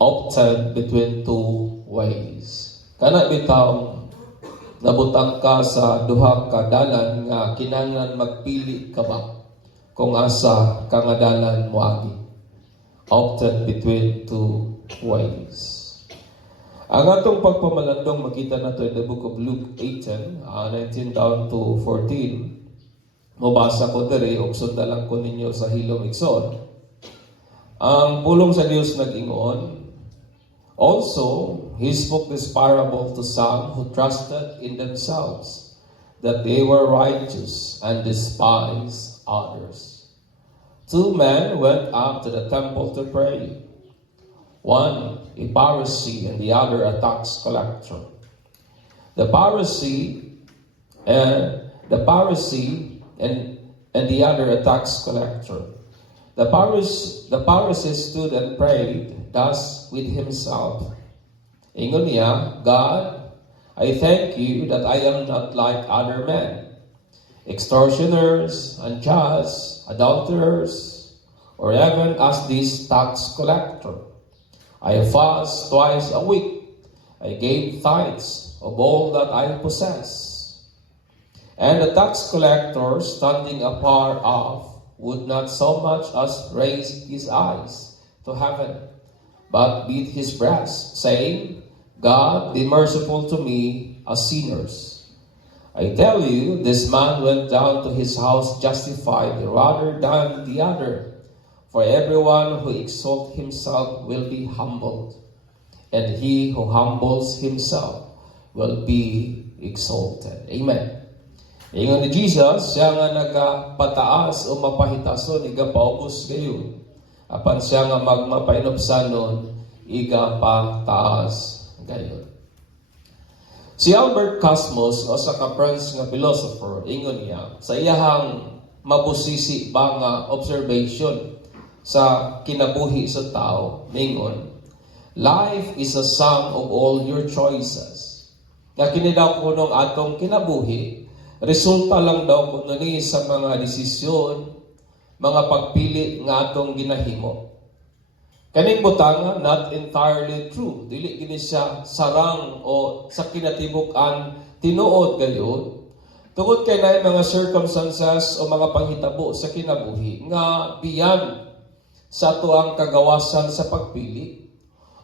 opted between two ways. Kana bitaw nabutang ka sa duha ka dalan nga kinahanglan magpili ka ba kung asa ka nga dalan moagi. Opted between two ways. Ang atong pagpamalandong makita nato in the book of Luke 18, 19 down to 14. Mabasa ko diri ug sundalan ko ninyo sa hilom igsoon. Ang pulong sa Dios nag-ingon, also, he spoke this parable to some who trusted in themselves that they were righteous and despised others. Two men went up to the temple to pray. One, a Pharisee, and the other, a tax collector. The Pharisee and the other, a tax collector. The Pharisee stood and prayed thus with himself. Ingon niya, God, I thank you that I am not like other men, extortioners, unjust, adulterers, or even as this tax collector. I fast twice a week. I gave tithes of all that I possess. And the tax collector, standing afar off, would not so much as raise his eyes to heaven, but beat his breast, saying, God, be merciful to me, a sinner. I tell you, this man went down to his house justified rather than the other. For everyone who exalts himself will be humbled, and he who humbles himself will be exalted. Amen. Ingon ni Jesus, siya nga nagapataas o mapahitason, iga paubos kayo. Apan siya nga magmapainopsanon, iga pataas kayo. Si Albert Cosmos, o sa ka-French nga philosopher, ingon niya, sa iyahang mabusisi ba nga observation sa kinabuhi sa tao, mingon, life is a sum of all your choices. Nga kinidaw ko nung atong kinabuhi, resulta lang daw ko ni sa mga desisyon, mga pagpili nga atong ginahimo. Kaning butanga, not entirely true. Dili gini siya sarang o sa kinatibuk-an tinuod gayon. Tungod kay na mga circumstances o mga panghitabo sa kinabuhi nga beyond sa ato ang kagawasan sa pagpili.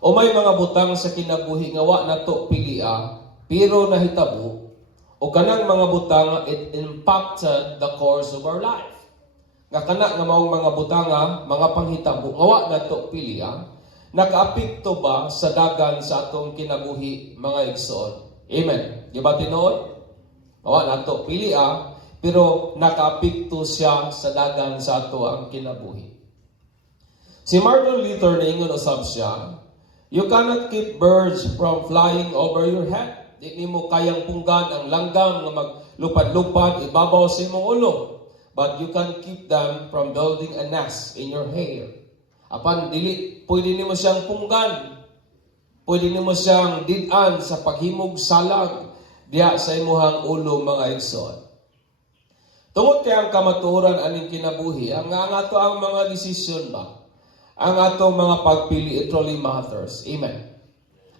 O may mga butang sa kinabuhi nga wa nato pilia, pero nahitabo. O kanang mga butang it impacted the course of our life. Nga kana nga maong mga butanga, mga panghitabo, nga wa nato pilia, nakaapekto ba sa dagan sa atong kinabuhi mga igsoon? Amen. Di ba tinuod? Wa nato pilia, pero nakaapekto siya sa dagan sa ato ang kinabuhi. Si Martin Luther ningon usab siya, you cannot keep birds from flying over your head. Di nimo kayang punggan ang langgam nga maglupad-lupad ibabaw sa imong ulo. But you can keep them from building a nest in your hair. Apan dili pwede nimo siyang punggan. Pwede nimo siyang did-an sa paghimog salag diha sa imuhang ulo mga igsoon. Tungod kay ang kamatuoran aning kinabuhi, ang ato ang mga desisyon ba? Ang atong mga pagpili, it truly matters. Amen.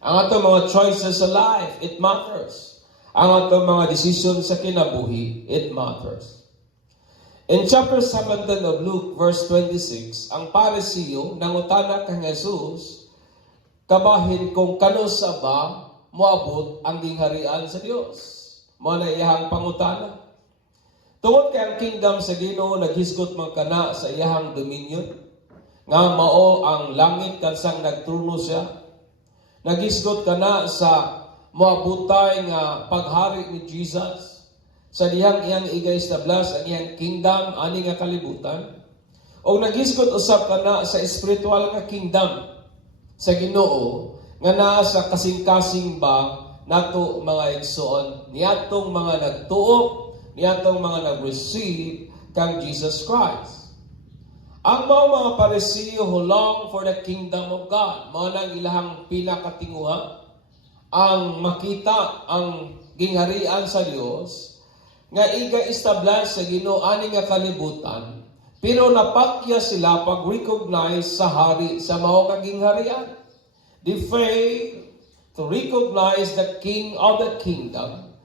Ang atong mga choices sa life, it matters. Ang atong mga desisyon sa kinabuhi, it matters. In chapter 17 of Luke, verse 26, ang Pariseo nangutana kang Jesus, kabahin kung kano sa ba moabot ang gingharian sa Dios. Mo na iyahang pangutana. Tungod kay ang kingdom sa Ginoo naghisgot man kana sa iyahang dominion, nga mao ang langit kansang nagtruno siya. Naghisgot kana sa moabutay nga paghari ni Jesus sa iyang iga-establish ang iyang kingdom ani nga kalibutan. O naghisgot usab kana sa spiritual nga kingdom sa Ginoo nga naa sa kasing-kasing ba nato mga igsoon niadtong mga nagtuo, niadtong mga nag-receive kang Jesus Christ. Ang mga Pariseo who long for the kingdom of God, mao nang ilahang pinakatinguha, ang makita ang gingharian sa Dios nga iga-establish sa Ginoo ani nga kalibutan, pero napakya sila pag-recognize sa hari sa mao nga gingharian. They fail to recognize the King of the Kingdom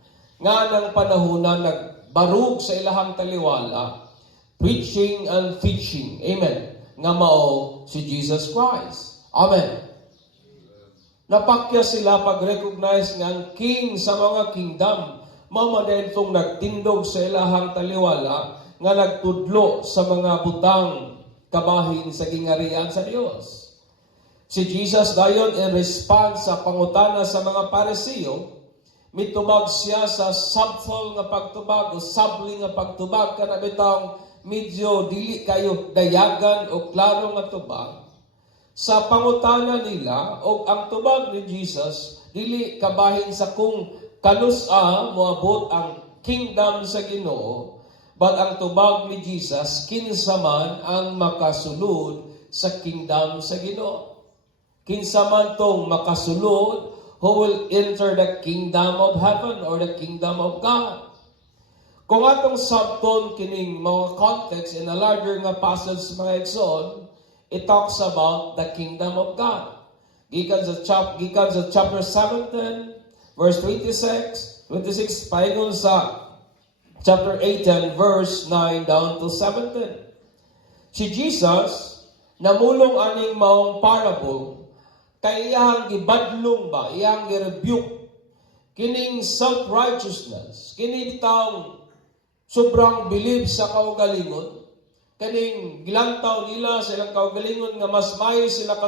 nga ng panahon na nagbarug sa ilahang taliwala, preaching and teaching. Amen. Nga mao si Jesus Christ. Amen. Napakya sila pag-recognize nga ang King sa mga kingdom, mamadayon itong nagtindog sa ilahang taliwala nga nagtudlo sa mga butang kabahin sa gingarian sa Dios. Si Jesus dayon in response sa pangutana sa mga Pariseo, mitubag siya sa subtle nga pagtubag o subli nga pagtubag kana bitang medyo dili kayo dayagan o klaro nga tubag. Sa pangutana nila o ang tubag ni Jesus dili kabahin sa kung kanusa moabot ang kingdom sa Ginoo, but ang tubag ni Jesus kinsa man ang makasulod sa kingdom sa Ginoo. Kinsa man tong makasulod who will enter the kingdom of heaven or the kingdom of God. Kung atong sabton kining mga context in a larger nga passage mga igsoon, it talks about the kingdom of God. Gikan sa chapter 17, verse 26, paingon sa chapter 18, verse 9 down to 17. Si Jesus, namulong aning maong parable, kay iyang gibadlong ba, iyang gi-rebuke, kining self-righteousness, kining bitang sobrang bilib sa kaugalingon, kaning gilantaw nila sa ilang kaugalingon nga mas mayo sila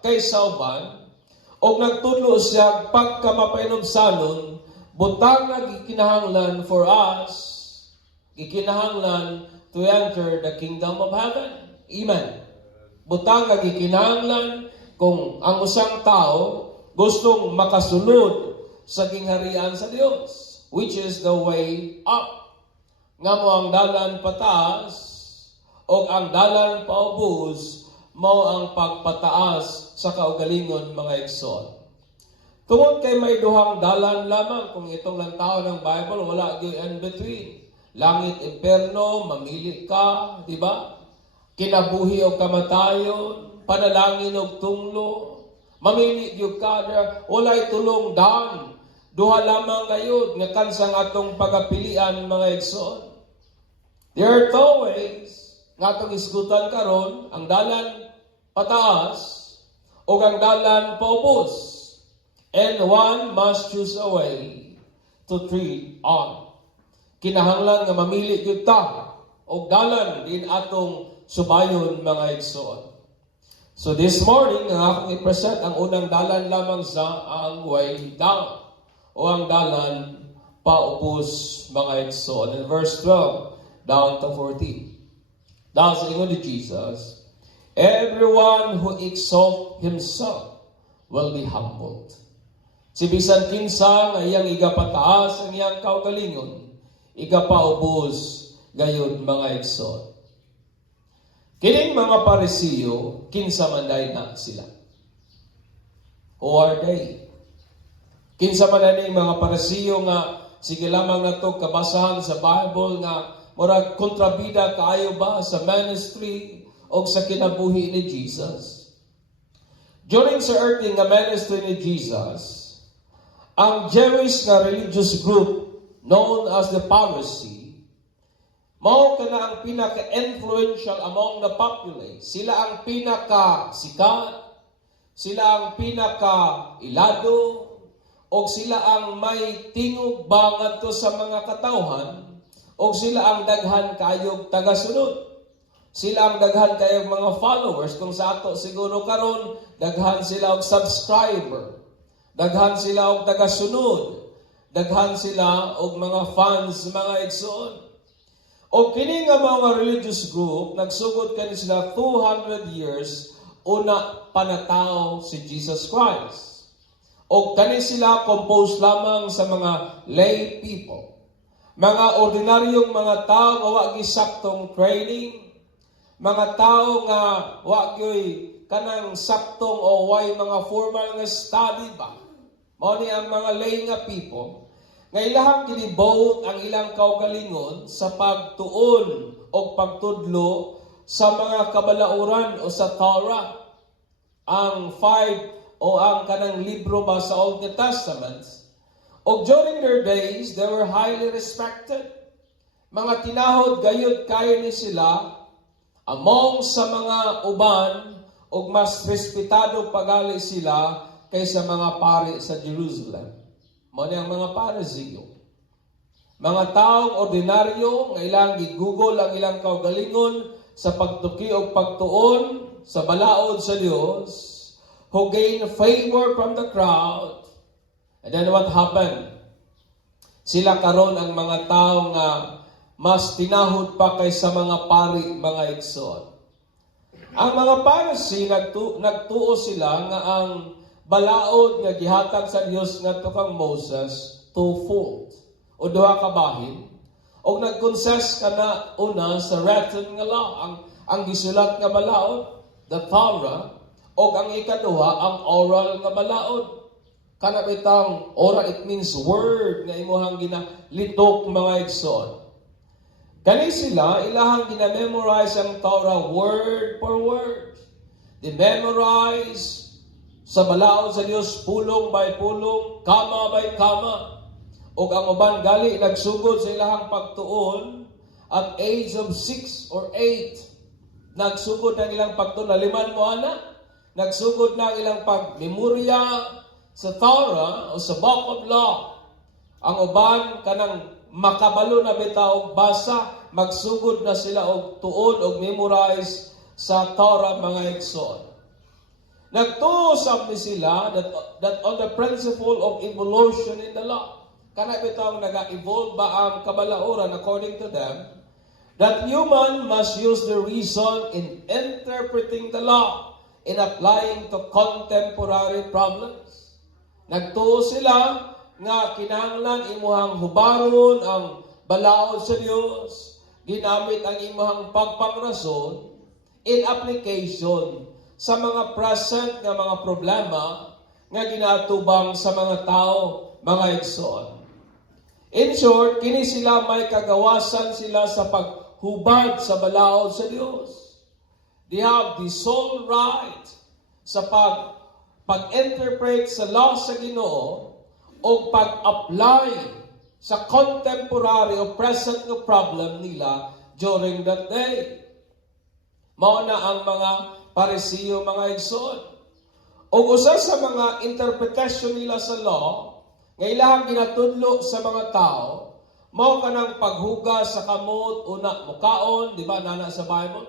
kaysa uban, o nagtudlo siya pagkamapainomsanon, butang nga gikinahanglan for us, gikinahanglan to enter the kingdom of heaven. Amen. Butang nga gikinahanglan kung ang usang tao gustong makasulod sa gingharian sa Dios, which is the way up. Nga mo ang dalan pataas o ang dalan paubos mo ang pagpataas sa kaugalingon mga igsoon. Tungod kay may duhang dalan lamang, kung itong lantaw ng Bible, wala gyud in between. Langit, imperno, mamili ka, di ba? Kinabuhi o kamatayon, panalangin og tunglo, mamili gyud ka, walay tulong daan. Duha lamang gayud nga kansang atong pagapilian mga igsoon. There are two ways nga atong isgutan karon, ang dalan pataas o ang dalan paubos. And one must choose a way to tread on. Kinahanglan nga mamili gyud ta og dalan din atong subayon mga igsoon. So this morning, ang akong i-present ang unang dalan lamang sa ang way down o ang dalan paubos mga igsoon. In verse 12 down to 14. Dahil sa ingon ni Jesus, everyone who exalts himself will be humbled. Si bisan kinsa nga iyang igapataas ang iyang kaugalingon, igapaubos gayon mga igsoon. Kining mga Pariseo, kinsa man day na sila? Who are they? Kinsa man na mga Pariseo nga sige lamang nato kabasahan sa Bible nga murag kontrabida kaayo ba sa ministry o sa kinabuhi ni Jesus? During sa earthly nga ministry ni Jesus, ang Jewish nga religious group known as the Pharisee, mao kana ang pinaka-influential among the populace. Sila ang pinaka-sikat, sila ang pinaka-ilado, o sila ang may tingog ba ngadto sa mga katawhan, o sila ang daghan kayog tagasunod. Sila ang daghan kayog mga followers. Kung sa ato siguro karon, daghan sila og subscriber, daghan sila og tagasunod, daghan sila og mga fans, mga igsoon. O kini nga mga religious group, nagsugod kani sila 200 years una panataw si Jesus Christ. O kani sila composed lamang sa mga lay people. Mga ordinaryong mga tao nga wa gisaktong training, mga tao nga wa gyoy kanang saktong o way mga formal nga study ba. Mao ni ang mga lay nga people. Nga ilahang ginibout ang ilang kaugalingon sa pagtuon o pagtudlo sa mga kabalauran o sa Torah. Ang 5 o ang kanang libro ba sa Old Testament. O during their days, they were highly respected. Mga tinahod gayud kayo ni sila among sa mga uban o mas respetado pagali sila kaysa mga pari sa Jerusalem. Mao ang mga Pariseo. Mga taong ordinaryo nga ilang gigugol ang ilang kaugalingon sa pagtuki o pagtuon sa balaod sa Dios, who gain favor from the crowd. And then what happened? Sila karon ang mga tao nga mas tinahod pa kaysa mga pari, mga igsoon. Ang mga Pharisee nagtuo sila nga ang balaod nga gihatag sa Dios ngadto kang Moses twofold o duha ka bahin o nagconfess kana una sa written nga law ang gisulat nga balaod, the Torah, o ang ikaduha ang oral nga balaod. Kana bitang ora, it means word nga imuhang ginalitok mga igsoon. Kani sila, ilahang gina-memorize ang Torah word for word. They memorize sa balaod sa Dios pulong by pulong, kama by kama. O ang uban gali nagsugod sa ilahang pagtuon at age of 6 or 8. Nagsugod ng ilang pagtuon na 5 mo ana. Nagsugod ng ilang pagmemorya sa Torah o sa Book of Law. Ang uban kanang makabalo na bitaw basa, magsugod na sila og tuon og memorize sa Torah mga igsoon. Nagtuusap ni sila that on the principle of evolution in the law. Kana bitaw naga-evolve ba ang kabalauran according to them, that human must use the reason in interpreting the law, in applying to contemporary problems. Nagtuo sila nga kinahanglan imuhang hubaron ang balaod sa Dios, ginamit ang imuhang pagpangrason in application sa mga present nga mga problema nga ginatubang sa mga tao, mga igsoon. In short, kini sila may kagawasan sila sa paghubad sa balaod sa Dios. They have the sole right sa pag-interpret sa law sa Ginoo o pag-apply sa contemporary o present nga problem nila during that day. Mao na ang mga Pariseo, mga igsoon. O usa sa mga interpretation nila sa law, nga ilahang ginatudlo sa mga tao, mao kanang paghugas sa kamot, una mukaon, di ba, nana sa Bible?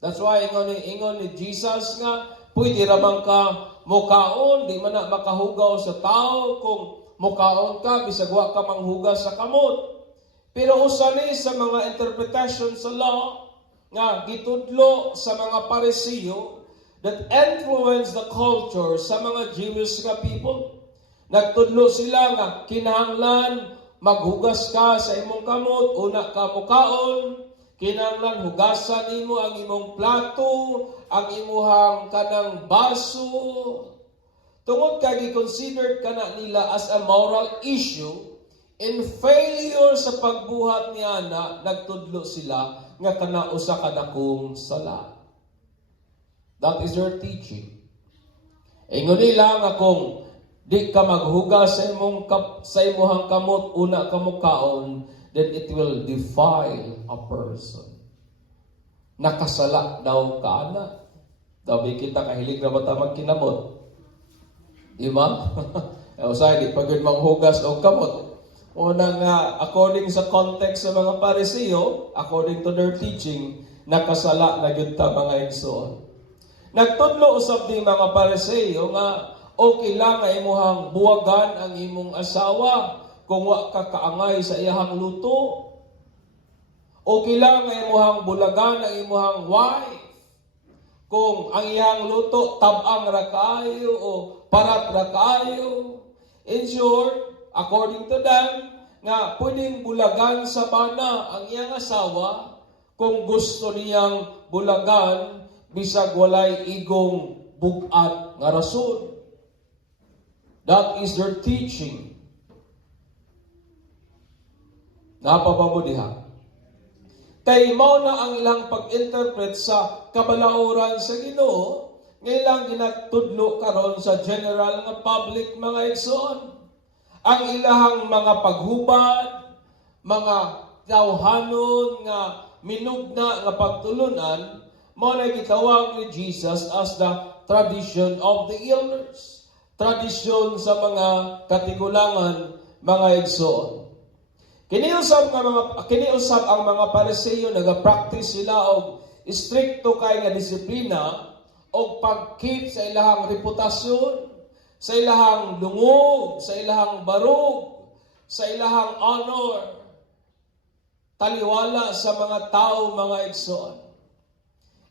That's why ingon ni Jesus nga, pwede ramang ka mukaon, di man na makahugaw sa tao kung mukaon ka, bisag wa ka manghugas sa kamot. Pero usa ni sa mga interpretation sa law, nga gitudlo sa mga Pariseo, that influence the culture sa mga Jewish nga people. Nagtudlo sila nga kinahanglan maghugas ka sa imong kamot, una ka mukaon, kinahanglan hugasan nimo ang imong plato, ang imuhang kanang baso. Tungod kay gi-considered kana nila as a moral issue, in failure sa pagbuhat niya nagtudlo sila nga kana usa ka dakong sala. That is their teaching. Ingon nila nga kung di ka maghugas sa imuhang kamot, una ka mukaon, then it will defile a person. Nakasala daw ka na. Dabi kita kahilig na bata magkinamot. Di ba? Usay, di pagod manghugas o kamot. Una nga, according sa context sa mga Pariseo, according to their teaching, nakasala na gyud ta mga igsoon. Nagtudlo usab di mga Pariseo nga okay lang nga imuhang buwagan ang imong asawa kung wa ka kaangay sa iyahang luto. Okay lang nga imuhang bulagan ang imuhang wife kung ang iyang luto tabang ra kaayo o parat ra kaayo. In short, according to them, nga pwedeng bulagan sa bana ang iyang asawa kung gusto niyang bulagan bisag walay igong bugat nga rason. That is their teaching. Napabamo diha. Kay mao na ang ilang pag-interpret sa kabalauran sa Ginoo, Ngailang ginatudlo karon sa general nga public mga igsoon. Ang ilahang mga paghubad, mga tawhanon nga minugna nga pagtulunan, mao na gitawag ni Jesus as the tradition of the elders. Tradisyon sa mga katigulangan mga igsoon. Kiniusab ang mga Pariseo nagapractice sila og stricto kay nga disiplina og pagkeep sa ilahang reputasyon, sa ilahang lungog, sa ilahang barog, sa ilahang honor, taliwala sa mga tao mga igsoon.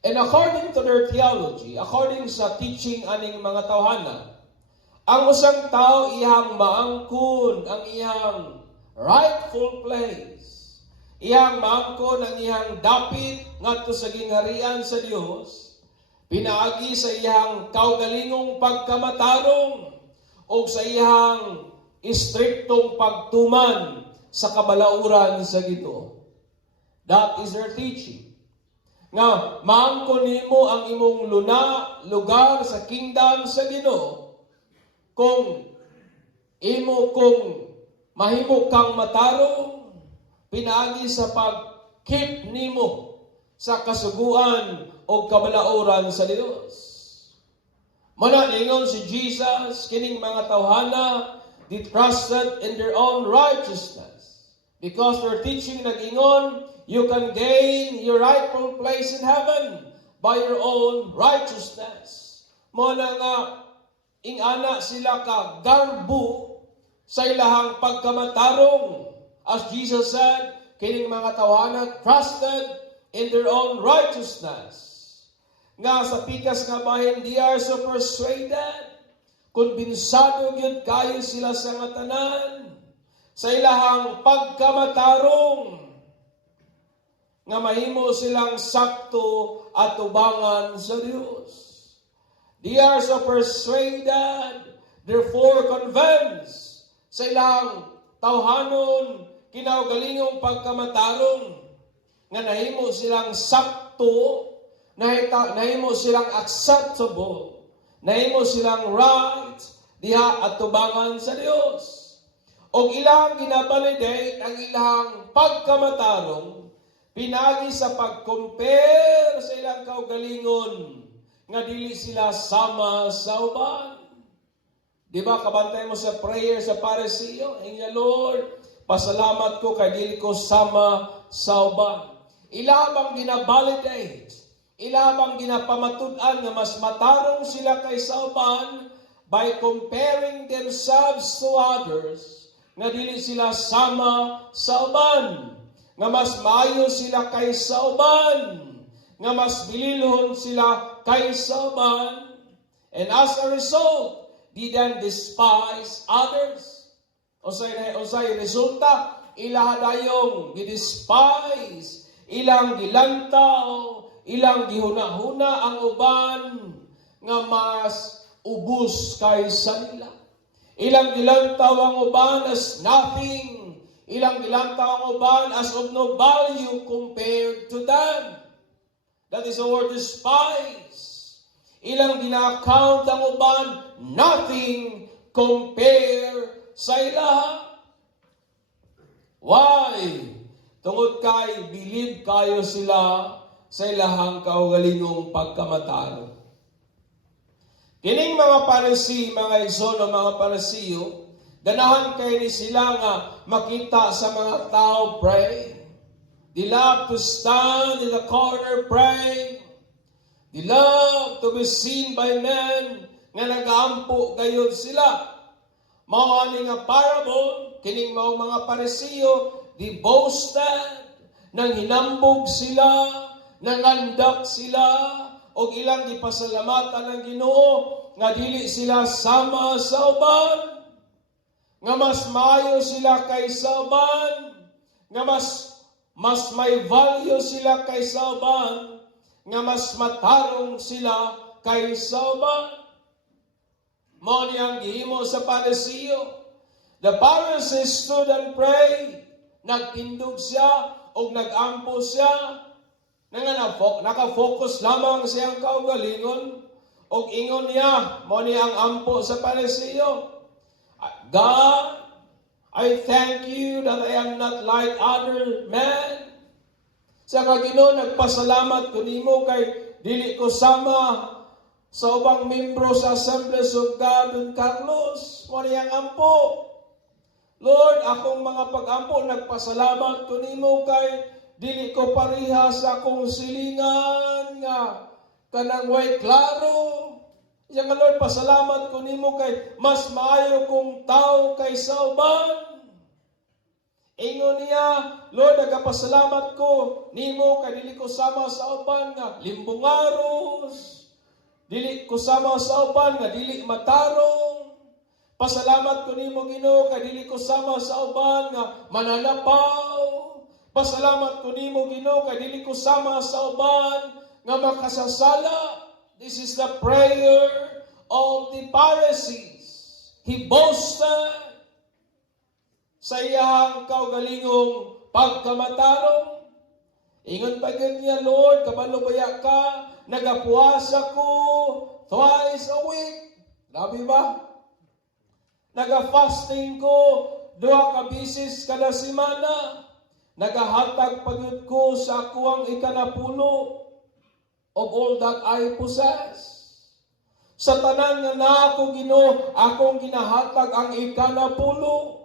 And according to their theology, according sa teaching aning mga tawhana, ang usang tao iyang maangkon ang iyang rightful place. Iyang maangkon ang iyang dapit ngadto sa gingharian sa Dios, pinaagi sa iyang kaugalingong pagkamatarong o sa iyang istriktong pagtuman sa kabalauran sa Ginoo. That is their teaching. Nga maangkon nimo ang imong lugar sa kingdom sa Ginoo kung mahimo kang matarong pinaagi sa pag-keep nimo sa kasuguan o kabalauran sa Dios. Mananingon si Jesus, kining mga tawhana, they trusted in their own righteousness. Because their teaching nag-ingon, you can gain your rightful place in heaven by your own righteousness. Muna nga, ingana sila ka garbo sa ilahang pagkamatarong. As Jesus said, kining mga tawhana trusted in their own righteousness. Nga sa pikas nga bahin, they are so persuaded, kumbinsado gyud kayo sila sa nga tanan, sa ilahang pagkamatarong, nga mahimo silang sakto at tubangan sa Dios. They are so persuaded, therefore convinced, sa ilang tawhanon, kinaugalingong pagkamatarong, nga nahimo silang sakto, nahimo silang acceptable, nahimo silang right, diha at tubangan sa Dios. O ilang ginabalidate ang ilang pagkamatarong, pinagi sa pag-compare sa ilang kaugalingon, nga dili sila sama sa uban. Di ba, kabantay mo sa prayer sa Pariseo, Ingya Lord, pasalamat ko kay dili ko sama sa uban. Ilabang ginabalidate, ilabang ginapamatud-an nga mas matarong sila kay sa uban by comparing themselves to others, nga dili sila sama sa uban, nga mas maayo sila kay sa uban, nga mas bililhon sila kaysa uban, and as a result, they then despise others. Usay resulta, ilahadayong gidespise, ilang gilantaw, ilang gihuna-huna ang uban, nga mas ubos kaysa nila. Ilang gilantaw ang uban as nothing, ilang gilantaw ang uban as of no value compared to them. That is the word despise. Ilang gina-count ang uban, nothing compare sa ilaha. Why? Tungod kay believe kayo sila sa ilahang kaugalingong pagkamatalo. Kining mga Pariseo, mga igsoon o mga Pariseo, ganahan kayo ni sila nga makita sa mga tao pray. They love to stand in the corner praying. They love to be seen by men nga nagaampo gayud sila. Mao ani nga parable, kining mao mga Pariseo, they boasted, nang hinambog sila, nangandak sila, og ilang gipasalamatan ng Ginoo nga dili sila sama sa uban, nga mas maayo sila kaysa uban, nga mas may value sila kaysa uban, nga mas matarong sila kaysa uban. Mao niyang gihimo sa Pariseo. The Pharisee stood and prayed. Nagtindog siya o nag-ampo siya. Nakafocus lamang siyang kaugalingon Og ingon niya, mo ni ang ampo sa Pariseo, God, I thank you that I am not like other men. Sa Ginoo nagpasalamat ko nimo kay dili ko sama sa ubang membro sa Assemblies of God Don Carlos. Mo ni ang ampo. Lord, akong mga pag-ampo nagpasalamat ko nimo kay dili ko pareha sa akong silingan nga kanang way klaro. Yang nga Lord, pasalamat ko nimo kay mas maayo kong tao kaysa uban. Ingon niya, Lord, nagapasalamat ko nimo kay dili ko sama sa uban nga limbungaros. Dili ko sama sa uban nga dili matarong. Pasalamat ko nimo Ginoo kay dili ko sama sa uban nga mananapaw. Pasalamat ko nimo Ginoo kay dili ko sama sa uban nga makasasala. This is the prayer of the Pharisees. He boasted sa iyang kaugalingong pagkamatarong. Ingon pa niya, Lord, kabalo baya ka, nagapuasa ko twice a week. Grabe ba? Naga-fasting ko 2 ka bisis kada semana. Nagahatag pagod ko sa kuwang ikanapulo of all that I possess. Sa tanan nga na ako Ginoo, akong ginahatag ang ikanapulo.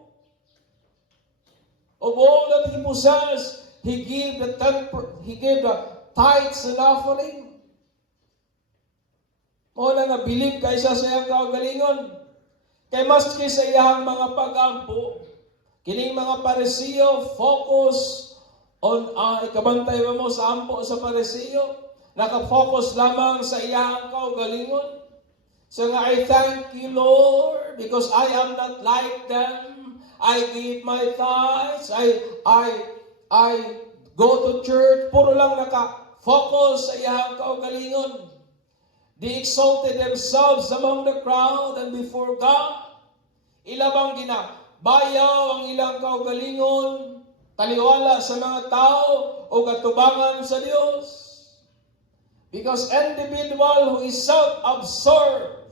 Of all that he possessed, he gave the tithes and offering. Mo na nga bilib kaysa sa iyang kaugalingon. Kay maski sa iyang mga pag-ampo, kining mga Pariseo focus on ikabantay mo sa ampo sa Pariseo. Naka-focus lamang sa iyang kaugalingon. So nga, I thank you, Lord, because I am not like them. I give my tithes. I go to church. Puro lang naka-focus sa iyang kaugalingon. They exalted themselves among the crowd and before God. Ilabang ginabayaw ang ilang kaugalingon, taliwala sa mga tao o katubangan sa Diyos. Because individual who is self-absorbed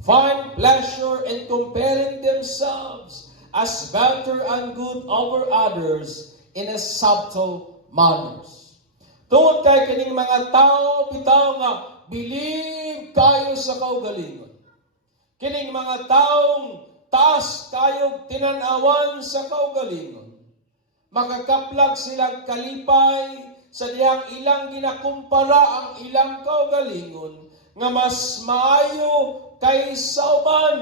find pleasure in comparing themselves as better and good over others in a subtle manners. Tungod kay kining mga tao bitaw nga believe kayo sa kaugalingon. Kining mga taong taas kayo tinanawan sa kaugalingon. Makakaplag silang kalipay sa diyang ilang ginakumpara ang ilang kaugalingon nga mas maayo kaysa uban.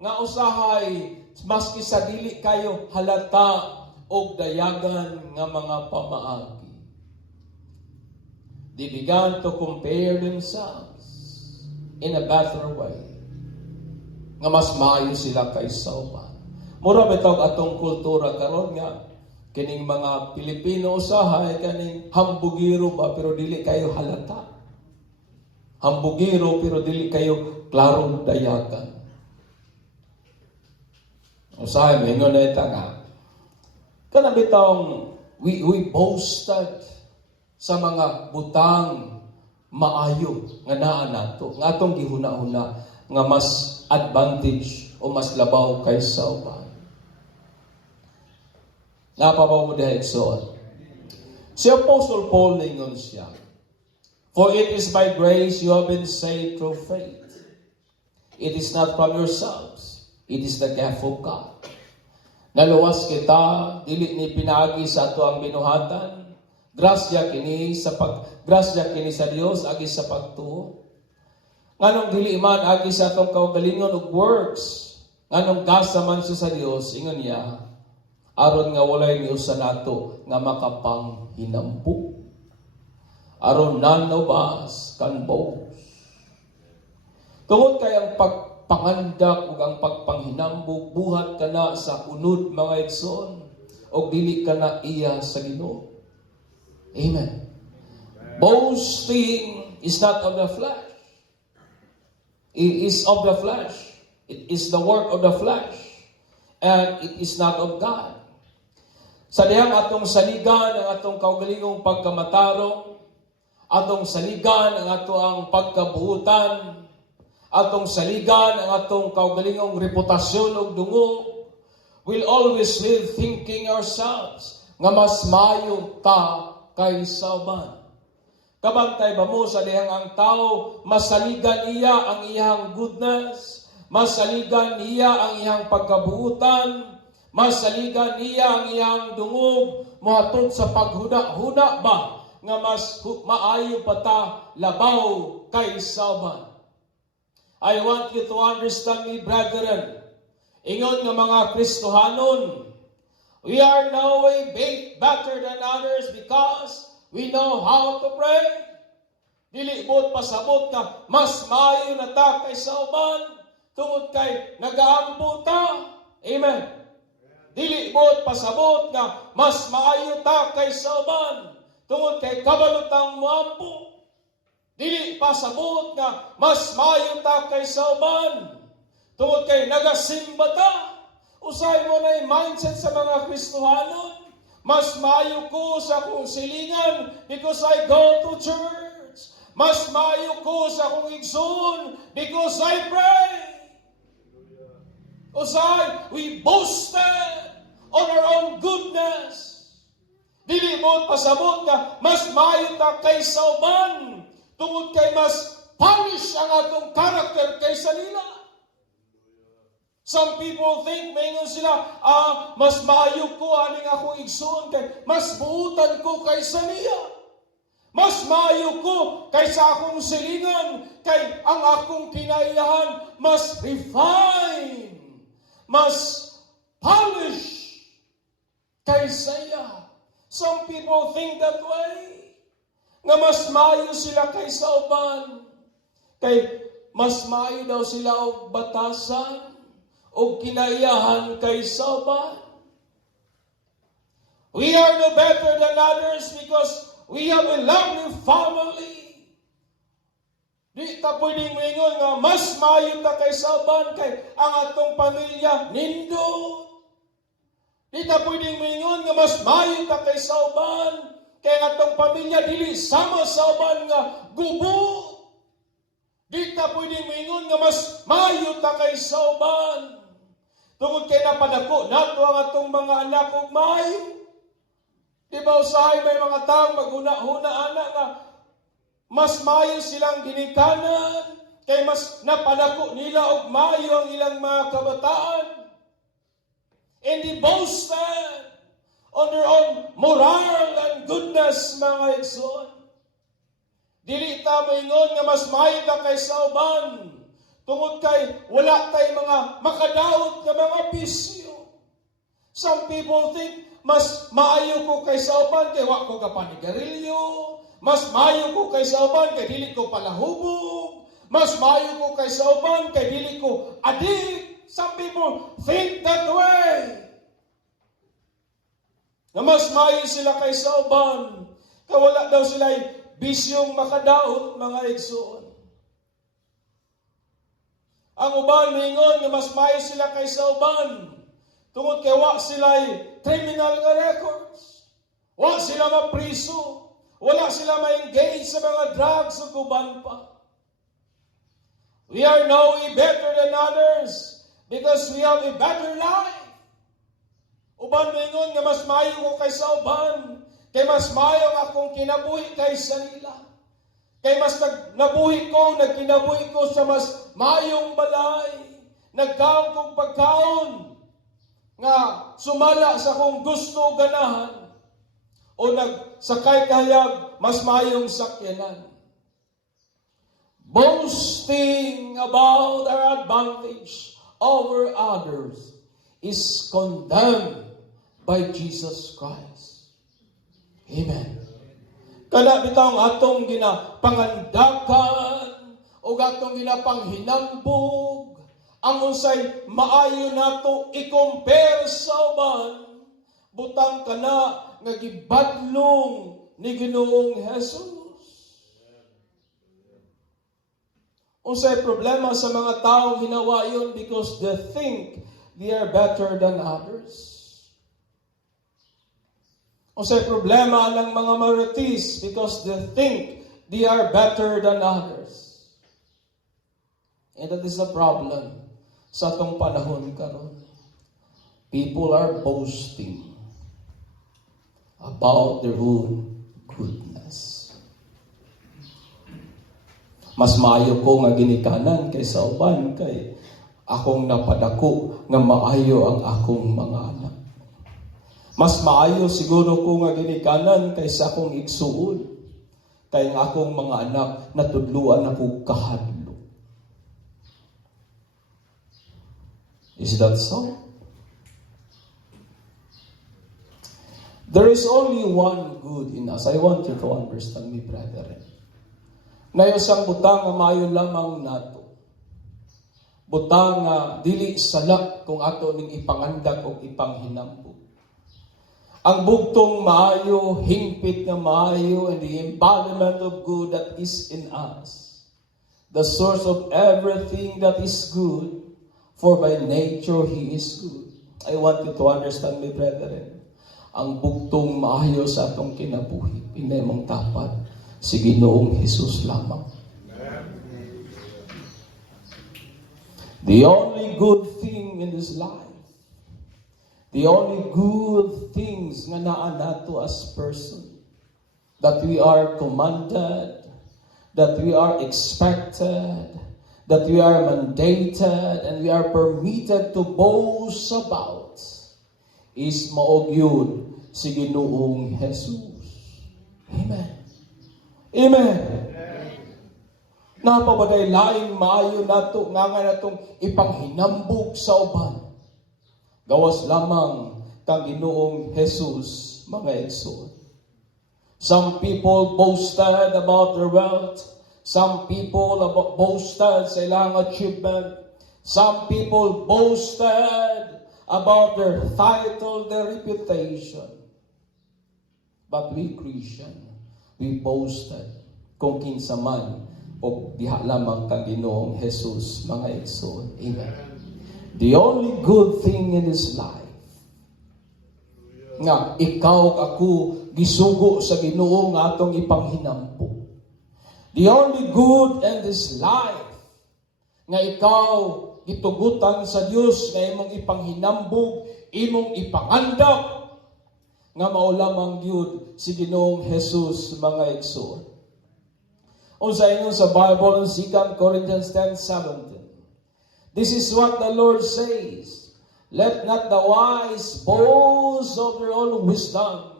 Nga usahay maski sa dili kayo halata og dayagan nga mga pamaagi. They began to compare themselves in a better way. Nga mas maayo sila kaysa uban. Mura bitaw atong kultura karon nga kining mga Pilipino usahay kaning hambugiro ba pero dili kayo halata. Hambugiro pero dili kayo klarong dayagan. Usahay mingon na ita nga. Kana bitawng we boasted sa mga butang maayo nga naa nato. Nga atong gihuna-huna nga mas advantage o mas labaw kaysa uban. Napabaw mo dahil so. Si Apostle Paul ningon siya, for it is by grace you have been saved through faith. It is not from yourselves. It is the gift of God. Naluwas kita, dili ni pinagi sa ato ang binuhatan. Grasya kini sa Dios agi sa pagtuo. Nganong dili man agi sa atong kaugalingon og works. Nganong gasa man sa Dios ingon niya, aron nga walay niusa nato nga makapanghinampo. Aron none of us can boast. Tungod kay ang pagpangandak ug ang pagpanghinambog buhat kana sa unod mga igsoon og dili kana iya sa Ginoo. Amen. Boasting is not of the flesh. It is of the flesh. It is the work of the flesh. And it is not of God. Sa diyang atong saligan ang atong kaugalingong pagkamatarong, atong saligan ang ato ang pagkabuutan, atong saligan ang atong kaugalingong reputasyon ug dungog. We'll always live thinking ourselves nga mas maayo ta kaysa uban. Kabantay ba mo sa dihang ang tao, masaligan niya ang iyang goodness, masaligan niya ang iyang pagkabuutan, masaligan niya ang iyang dungog, mohatod sa paghuna-huna ba, nga mas maayo pa ta labaw kaysa uban. I want you to understand me, brethren. Ingon nga mga Kristohanon, we are no way better than others because we know how to pray. Dili bot pasabot ka, mas maayo na ta kaysa uban, tungod kay nagaampo ta. Amen. Dili bot pasabot nga, mas maayo ta kaysa uban, tungod kay kabalutang moampo. Dili pasabot nga, mas maayo ta kaysa uban, tungod kay nagasimba ta. Usay mo na yung mindset sa mga Kristohanon. Mas maayo ko sa akong silingan because I go to church. Mas maayo ko sa akong igsoon because I pray. Usay, we boasted on our own goodness. Dili mo pasabot nga, mas maayo ta kaysa uban, tungod kay mas punish ang atong character kaysa nila. Some people think, maingon sila, mas maayo ko aning akong igsoon kay mas buutan ko kaysa niya. Mas maayo ko kaysa akong silingan, kay ang akong kinaiyahan mas refine, mas polish kaysa iya. Some people think that way, nga mas maayo sila kaysa uban, kay mas maayo daw sila og batasan, o kinaiyahan kaysa uban. We are no better than others because we have a lovely family. Di ta pwedeng maingon nga mas maayo ta kaysa uban kay ang atong pamilya nindot. Di ta pwedeng maingon nga mas maayo ta kaysa uban kay ang atong pamilya dili sama sa uban nga gubo. Di ta pwedeng maingon nga mas maayo ta kaysa uban tungod kay napadako nato ang atong mga anak ug maayo. Di ba usahay may mga taong maghuna-huna anak nga mas maayo silang ginikanan kay mas napadako nila og maayo ang ilang mga kabataan. And they boasted on their own moral and goodness, mga igsoon. Dili ta moingon nga mas maayo ta kaysa uban tungod kay wala tay mga makadaot nga mga bisyo. Some people think mas maayo ko kaysa uban kay wa ko kapanigarilyo. Mas maayo ko kaysa uban kay dili ko palahubog. Mas maayo ko kaysa uban kay dili ko adik. Some people think that way. Na mas maayo sila kaysa uban kay wala daw sila bisyong makadaot, mga igsoon. Ang uban mingon nga mas maayo sila kaysa uban tungod kay wa sila criminal nga records. Wa sila mapriso. Wala sila ma-engage sa mga drugs o uban pa. We are no way better than others because we have a better life. Uban mingon nga mas maayo ko kaysa uban kay mas maayo ang akong kinabuhi kaysa nila. Kay mas nagkinabuhi ko sa mas maayong balay. Nagkaon kong pagkaon nga sumala sa kong gusto ganahan o nagsakay kahayag mas maayong sakyanan. Boasting about our advantage over others is condemned by Jesus Christ. Amen. Kada bitang atong ginapangandakan o atong ginapanghinambog ang unsay maayo nato i-compare sa uban, butang kana nga gibadlong ni Ginoong Jesus. Unsay problema sa mga taong hinawayon because they think they are better than others. Unsay problema ng mga Marites because they think they are better than others. And that is the problem sa atong panahon karon. People are boasting about their own goodness. Mas maayo ko nga ginikanan kaysa uban kay akong napadako nga maayo ang akong mga anak. Mas maayo siguro ko nga ginikanan kaysa akong igsuon kay ang akong mga anak natudluan ako kahadlo. Is that so? There is only one good in us. I want you to understand me, brethren. Na isang butang nga maayo lamang nato. Butang nga dili salak kung ato ning ipangandak o ipanghinambog. Ang bugtong maayo, hingpit nga maayo, and the embodiment of good that is in us. The source of everything that is good, for by nature He is good. I want you to understand me, brethren. Ang bugtong maayo sa atong kinabuhi, pinemong tapat, si Ginoong Hesus lamang. The only good thing in this life, the only good things nga naa nato as person, that we are commanded, that we are expected, that we are mandated, and we are permitted to boast about, is maog yun si Ginoong Jesus. Amen. Amen. Napabaday laing maayo nato nga natong ipanghinambog sa uban. Gawas lamang kang Ginoong Jesus, mga igsoon. Some people boasted about their wealth. Some people boasted sa ilang achievement. Some people boasted about their title, their reputation. But we Christian, we boasted kung kinsa man o diha lamang kang Ginoong Jesus, mga igsoon. Amen. The only good thing in this life, nga ikaw ako gisugo sa Ginoo nga atong ipanghinampo. The only good in this life, nga ikaw gitugutan sa Dios nga imong ipanghinambog, imong ipangandak, nga mao lamang gyud si Ginoong Jesus, mga igsoon. Unsa ingon sa Bible in 2 Corinthians 10:17. This is what the Lord says, let not the wise boast of their own wisdom,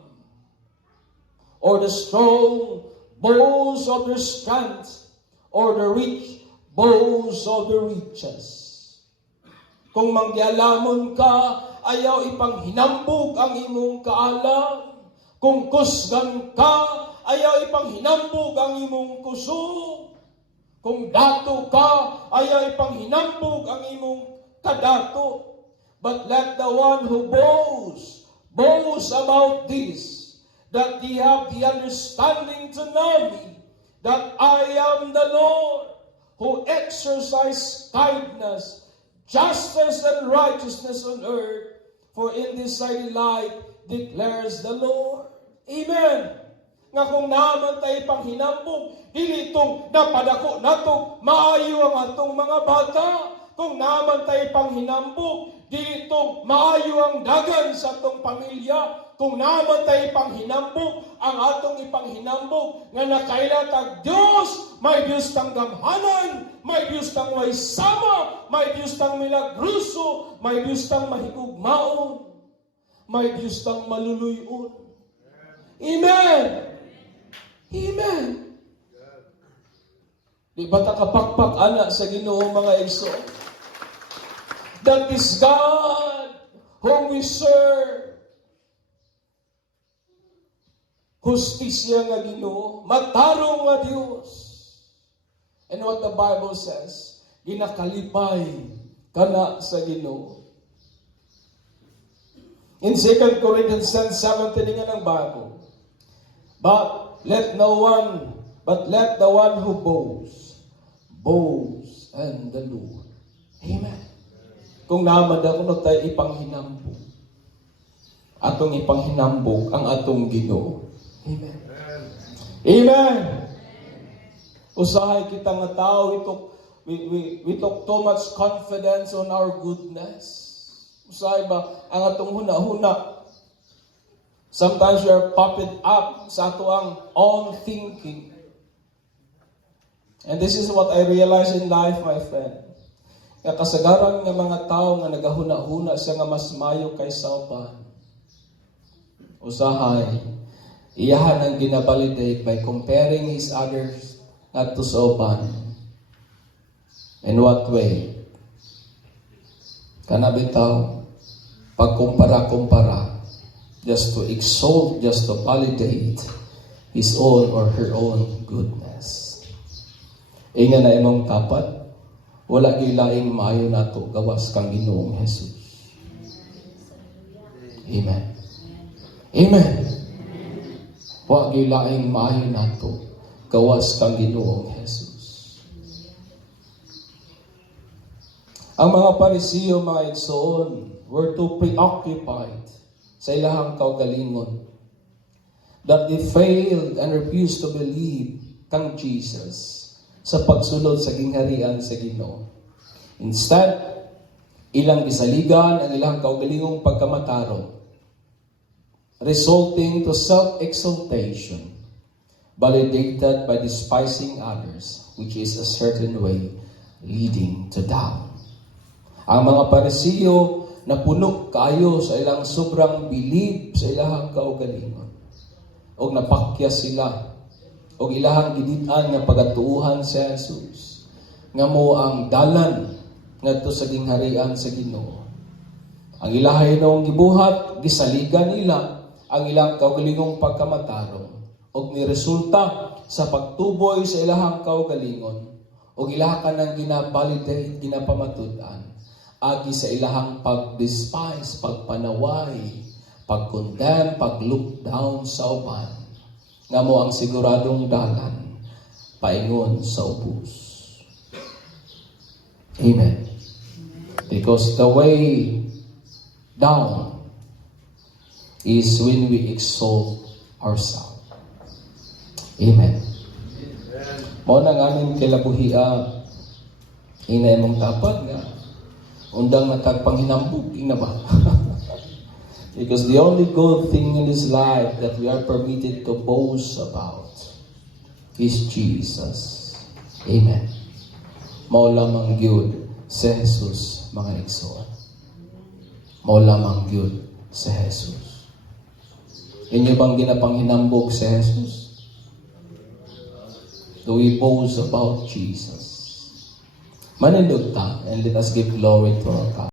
or the strong boast of their strength, or the rich boast of their riches. Kung manggialamon ka, ayaw ipanghinambog ang imong kaalam. Kung kusgan ka, ayaw ipanghinambog ang imong kusog. Kung dato ka, ayaw ipanghinambog ang imong kadato. But let the one who boast about this, that ye have the understanding to know me, that I am the Lord, who exercise kindness, justice and righteousness on earth, for in this I delight, declares the Lord. Amen. Nga kung naman tayo panghinambog, dili itong napadako nato, maayo ang atong mga bata. Kung naman tayo panghinambog, dili itong maayo ang dagan sa atong pamilya. Kung naman tayo panghinambog, ang atong ipanghinambog, nga nakailatag Diyos, may Diyos tang gamhanan, may Diyos tang may sama, may Diyos tang milagruso, may Diyos tang mahigugmaon, may Diyos tang maluluyon. Amen! Amen! Di ba takapakpak anak sa Ginoo, mga igsoon? That is God whom we serve. Hustisya nga Ginoo, matarong nga Dios. And what the Bible says, ginakalipay kana sa Ginoo. In 2 Corinthians 10:17 nga ng Bible, But let the one who boast in the Lord. Amen. Kung naman ako tayo ipanghinambog, atong ipanghinambog ang atong Ginoo. Amen. Amen. Usahay kita nga tao, we took too much confidence on our goodness. Usahay ba, ang atong huna-huna, sometimes we are puffed up sa ato ang own thinking. And this is what I realize in life, my friend. Nga kasagaran nga mga tao nga nagahuna-huna siya nga mas mayo kaysa uban. Usahay, iyahan ang ginabalidate by comparing his others at to sa uban. In what way? Kanabitaw, pagkumpara-kumpara, just to exalt, just to validate his own or her own goodness. Inga na imong tapat, wala gilaing maayo nato gawas kang Ginoong Jesus. Amen. Amen. Wala gilaing maayo nato gawas kang Ginoong Jesus. Ang mga Parisiyo, mga igsoon, were too preoccupied sa ilahang kaugalingon that they failed and refused to believe kang Jesus sa pagsulod sa gingharian sa Ginoo. Instead, ilang gisaligan ang ilang kaugalingong pagkamatarong, resulting to self-exaltation, validated by despising others, which is a certain way leading to doubt. Ang mga Parisiyo na puno kayo sa ilang sobrang bilib sa ilahang kaugalingon, o napakya sila, o ilahang gidit-an nga pagatuuhan sa Jesus, nga mo ang dalan ngadto sa gingharian sa Ginoo. Ang ilahay noong gibuhat, gisaligan nila ang ilang kaugalingong pagkamatarong, og niresulta sa pagtuboy sa ilahang kaugalingon, og ilaha ka nang ginabalidate, ginapamatud-an, agi sa ilahang pag-despise, pagpanaway, pag-condemn, pag-look down sa uban, nga mo ang siguradong dalan paingon sa ubos. Amen. Because the way down is when we exalt ourselves. Amen. Mao nang aming kilabuhia, inay mong dapat nga undang matagpanghinambog, ina ba? Because the only good thing in this life that we are permitted to boast about is Jesus. Amen. Mao lamang gyud si Jesus, mga igsoon. Mao lamang gyud si Jesus. Inyo bang ginapanghinambog si Jesus? Do we boast about Jesus? Manindog ta, and let us give glory to our God.